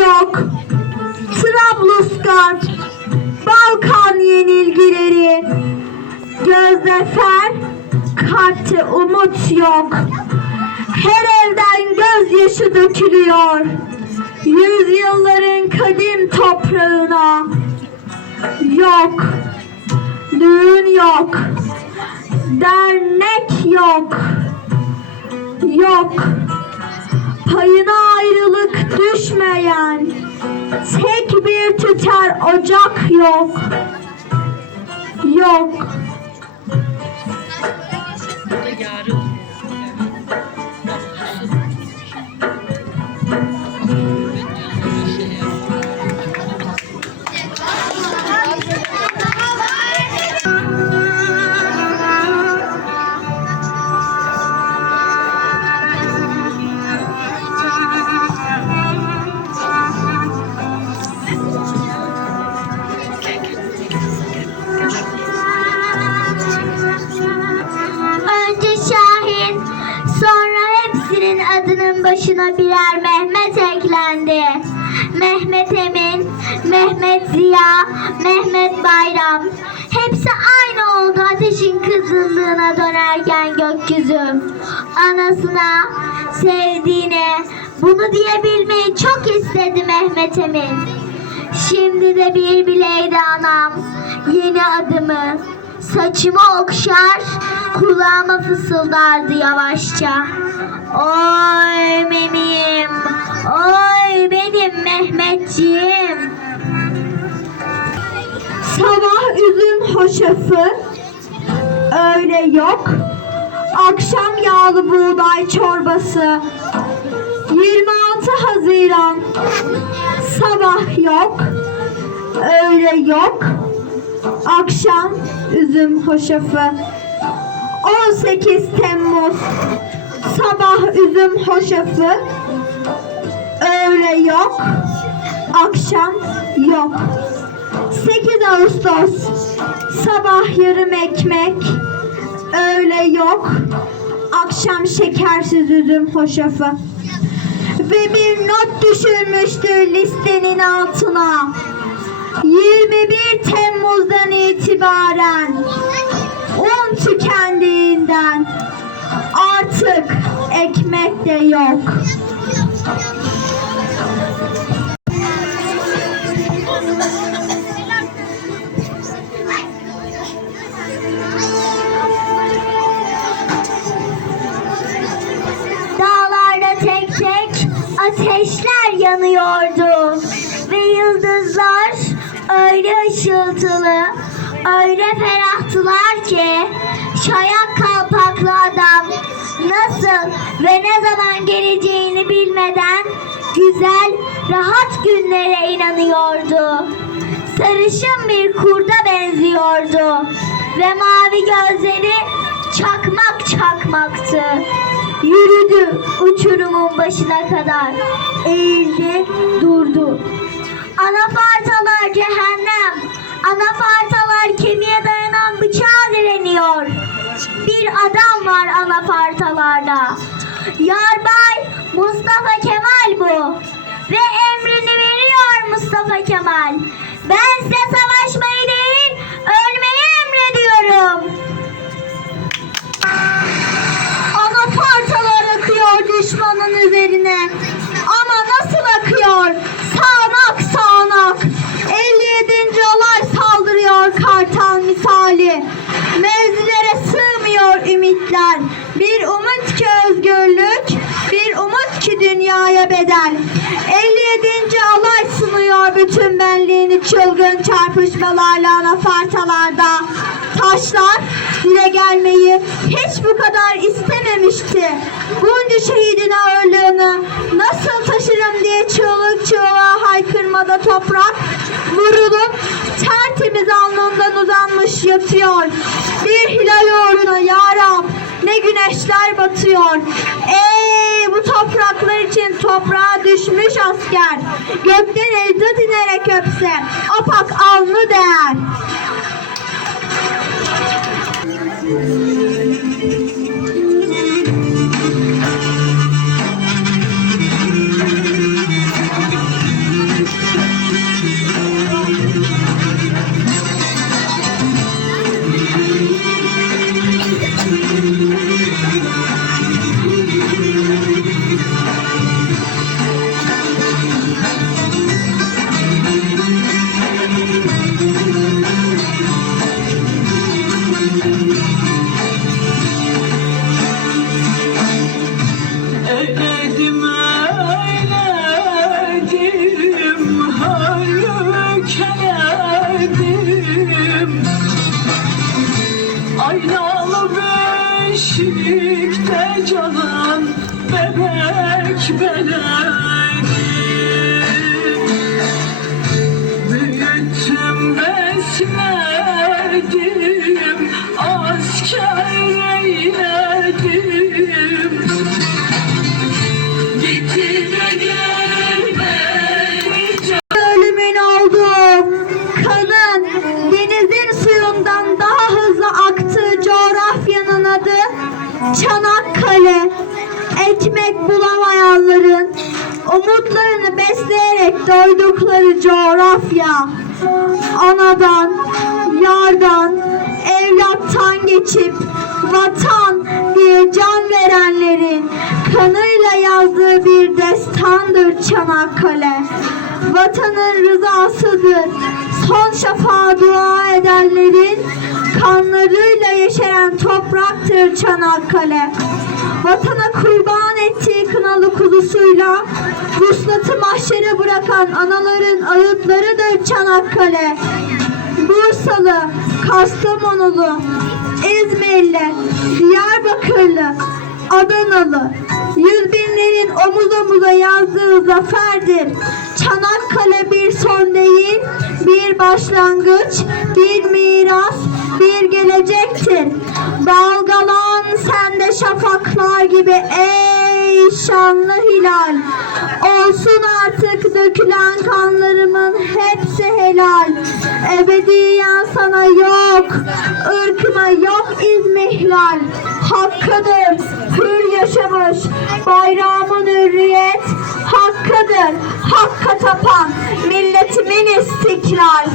Yok. Trablusgarp Balkan yenilgileri. Gözde fer Kalpte umut yok. Her evden gözyaşı dökülüyor. Yüzyılların kadim toprağına Yok. Düğün yok. Dernek yok. Yok. Payına ayrılık ocak yok. Yok Mehmet Emin, Mehmet Ziya, Mehmet Bayram. Hepsi aynı oldu ateşin kızıldığına dönerken gökyüzüm. Anasına, sevdiğine bunu diyebilmeyi çok istedi Mehmet Emin. Şimdi de bir bileydi anam yeni adımı. Saçımı okşar, kulağıma fısıldardı yavaşça. Oy memiyim, oy benim Mehmetciğim. Sabah üzüm hoşafı Öyle yok. Akşam yağlı buğday çorbası. 26 Haziran. Sabah yok. Öyle yok. Akşam üzüm hoşafı 18 Temmuz. Sabah üzüm hoşafı Öyle yok Akşam yok. 8 Ağustos Sabah yarım ekmek Öğle yok. Akşam şekersiz üzüm hoşafı. Ve bir not düşülmüştür listenin altına. 21 Temmuz'dan itibaren Un tükendiğinden Artık ekmek de yok öyle ışıltılı, öyle ferahtılar ki şayak kalpaklı adam nasıl ve ne zaman geleceğini bilmeden güzel, rahat günlere inanıyordu. Sarışın bir kurda benziyordu ve mavi gözleri çakmak çakmaktı. Yürüdü uçurumun başına kadar. Eğildi, durdu. Anafartalar var anafartalarda. Yarbay Mustafa Kemal bu. Ve emrini veriyor Mustafa Kemal. Ben size savaşmayı değil, ölmeyi emrediyorum. Anafartalar akıyor düşmanın üzerine. Ama nasıl akıyor? Özgürlük, bir umut ki dünyaya bedel. 57. alay sunuyor bütün benliğini çılgın çarpışmalarla anafartalarda. Taşlar dile gelmeyi hiç bu kadar istememişti. Bunca şehidin ağırlığını nasıl taşırım diye çığlık ısınmada toprak vurulup tertemiz alnından uzanmış yatıyor. Bir hilal uğruna ya ne güneşler batıyor. Ey bu topraklar için toprağa düşmüş asker. Gökten ecdat inerek öpse apak alnı değer. Hırkeledim Aynalı beşikte canan bebek beledim Büyüttüm besledim asker Çanakkale. Ekmek bulamayanların umutlarını besleyerek doydukları coğrafya. Anadan, yardan, evlattan geçip vatan diye can verenlerin kanıyla yazdığı bir destandır Çanakkale. Vatanın rızasıdır. Son şafağa dua edenlerin kanlarıyla yeşeren topraktır Çanakkale. Vatana kurban ettiği kınalı kuzusuyla vuslatı mahşere bırakan anaların ağıtlarıdır Çanakkale. Bursalı, Kastamonulu, İzmirli, Diyarbakırlı, Adanalı, yüz binlerin omuz omuza yazdığı zaferdir. Çanakkale bir son değil, bir başlangıç, bir miras, misin? Dalgalan sen de şafaklar gibi ey şanlı hilal. Olsun artık dökülen kanlarımın hepsi helal. Ebediyen sana yok, ırkıma yok izmihlal. Hakkıdır, hür yaşamış, bayrağımın hürriyet. Hakkıdır, hakka tapan, milletimin istiklal.